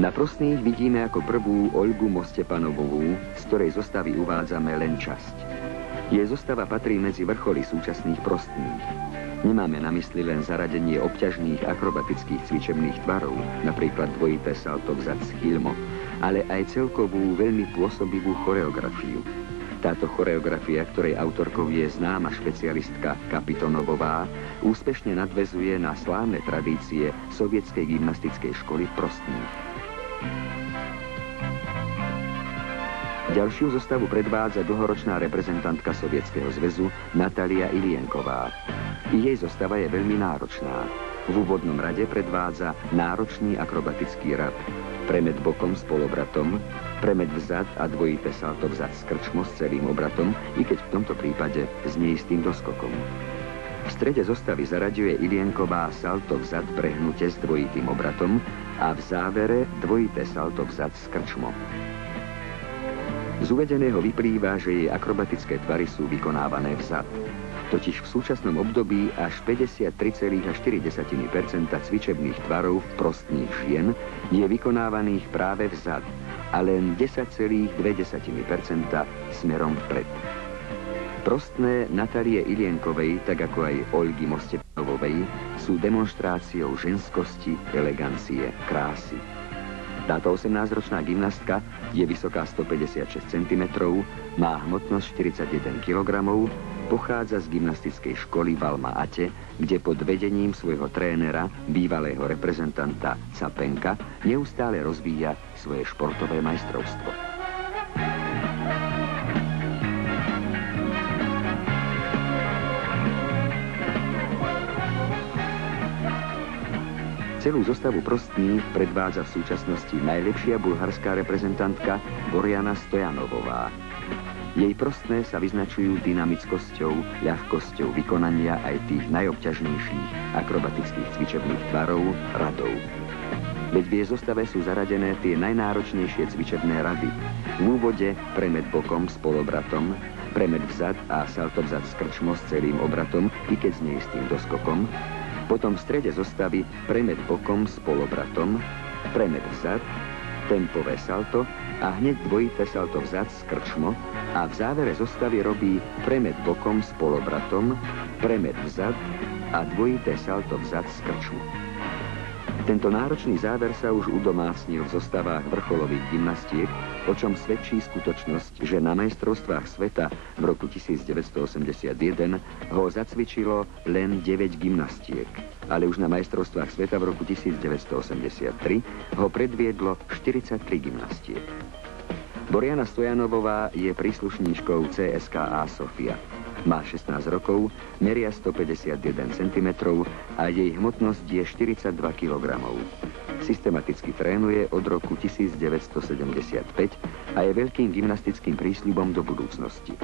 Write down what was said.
Na Prostných vidíme ako prvú Olgu Mostepanovovú, z ktorej zostavy uvádzame len časť. Jej zostava patrí medzi vrcholy súčasných Prostných. Nemáme na mysli len zaradenie obťažných akrobatických cvičebných tvarov, napríklad dvojité salto vzad z chýlmo, ale aj celkovú veľmi pôsobivú choreografiu. Táto choreografia, ktorej autorkou je známa špecialistka Kapitonovová, úspešne nadväzuje na slávne tradície sovietskej gymnastickej školy v Prostných. Ďalšiu zostavu predvádza dlhoročná reprezentantka Sovietskeho zväzu Natalia Ilienková. I jej zostava je veľmi náročná. V úvodnom rade predvádza náročný akrobatický rad, premet bokom s polobratom, premet vzad a dvojité salto vzad s krčmo s celým obratom, i keď v tomto prípade s neistým doskokom. V strede zostavy zaraďuje Ilienková salto vzad prehnutie s dvojitým obratom a v závere dvojité salto vzad s krčmom. Z uvedeného vyplýva, že jej akrobatické tvary sú vykonávané vzad. Totiž v súčasnom období až 53,4% cvičebných tvarov Prostných žien je vykonávaných práve vzad a len 10,2% smerom vpred. Prostné Natalie Ilienkovej, tak ako aj Olgy Mostepanovovej, sú demonštráciou ženskosti, elegancie, krásy. Táto 18-ročná gymnastka je vysoká 156 cm, má hmotnosť 41 kg, pochádza z gymnastickej školy v Alma-Ate, kde pod vedením svojho trénera, bývalého reprezentanta Capenka, neustále rozvíja svoje športové majstrovstvo. Celú zostavu Prostných predvádza v súčasnosti najlepšia bulharská reprezentantka Borjana Stojanovová. Jej prostné sa vyznačujú dynamickosťou, ľahkosťou vykonania aj tých najobťažnejších akrobatických cvičebných tvarov, radov. Veď v jej zostave sú zaradené tie najnáročnejšie cvičebné rady. V úvode premet bokom s polobratom, premet vzad a salto vzad s krčmo s celým obratom, i keď s neistým doskokom. Potom v strede zostavy premet bokom s polobratom, premet vzad, tempové salto a hneď dvojité salto vzad s krčmo a v závere zostavy robí premet bokom s polobratom, premet vzad a dvojité salto vzad s krčmo. Tento náročný záver sa už udomácnil v zostavách vrcholových gymnastiek, o čom svedčí skutočnosť, že na majstrovstvách sveta v roku 1981 ho zacvičilo len 9 gymnastiek, ale už na majstrovstvách sveta v roku 1983 ho predviedlo 43 gymnastiek. Borjana Stojanovová je príslušníčkou CSKA Sofia. Má 16 rokov, meria 151 cm a jej hmotnosť je 42 kg. Systematicky trénuje od roku 1975 a je veľkým gymnastickým prísľubom do budúcnosti.